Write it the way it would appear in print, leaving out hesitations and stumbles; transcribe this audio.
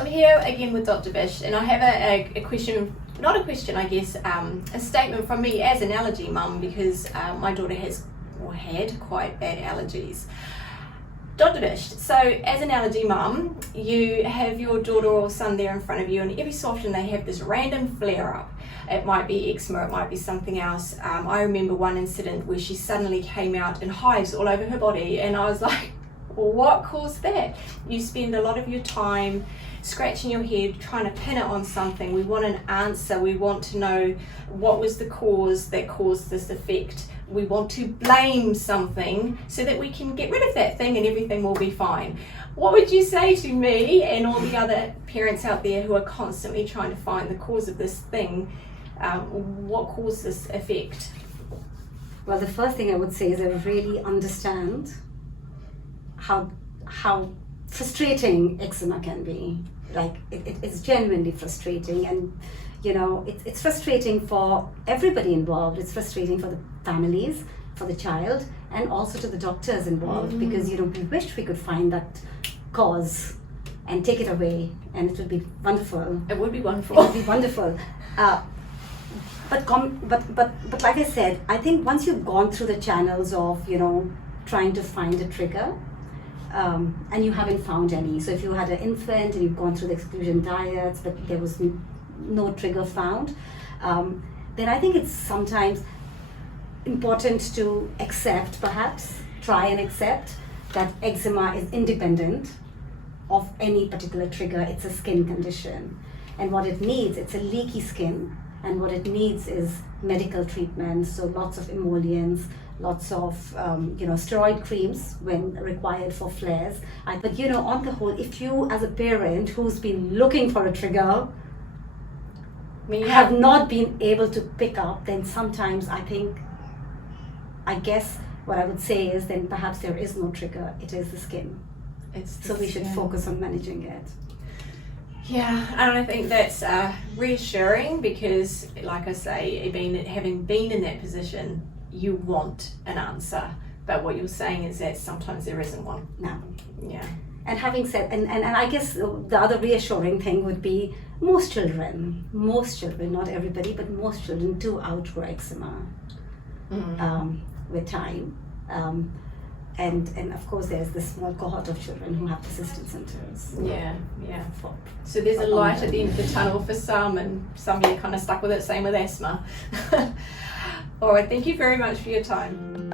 I'm here again with Dr. Bisht, and I have a question, not a question, I guess, a statement from me as an allergy mum, because my daughter has or had quite bad allergies. Dr. Bisht, so as an allergy mum, you have your daughter or son there in front of you, and every so often they have this random flare up. It might be eczema, it might be something else. I remember one incident where she suddenly came out in hives all over her body, and I was like, well, what caused that? You spend a lot of your time scratching your head, trying to pin it on something. We want an answer. We want to know what was the cause that caused this effect. We want to blame something so that we can get rid of that thing and everything will be fine. What would you say to me and all the other parents out there who are constantly trying to find the cause of this thing? What caused this effect? Well, the first thing I would say is I really understand how frustrating eczema can be. Like it's genuinely frustrating, and you know it's frustrating for everybody involved. It's frustrating for the families, for the child, and also to the doctors involved, because you know we wished we could find that cause and take it away, and it would be wonderful. It would be wonderful. It would be wonderful. But like I said, I think once you've gone through the channels of trying to find a trigger, and you haven't found any. So if you had an infant and you've gone through the exclusion diets, but there was no trigger found, then I think it's sometimes important to accept, perhaps try and accept that eczema is independent of any particular trigger. It's a skin condition, and what it needs, it's a leaky skin, and what it needs is medical treatment. So lots of emollients, lots of steroid creams when required for flares. But on the whole, if you as a parent who's been looking for a trigger have not been able to pick up, then sometimes I guess what I would say is then perhaps there is no trigger, it is the skin. So we should focus on managing it. Yeah, and I think that's reassuring, because like I say, having been in that position, you want an answer, but what you're saying is that sometimes there isn't one. No. Yeah. And having said, and I guess the other reassuring thing would be most children, not everybody, but most children do outgrow eczema with time. And of course there's this small cohort of children who have persistent symptoms. Yeah. So there's a light at the end of the tunnel for some, and some are kind of stuck with it, same with asthma. All right, thank you very much for your time.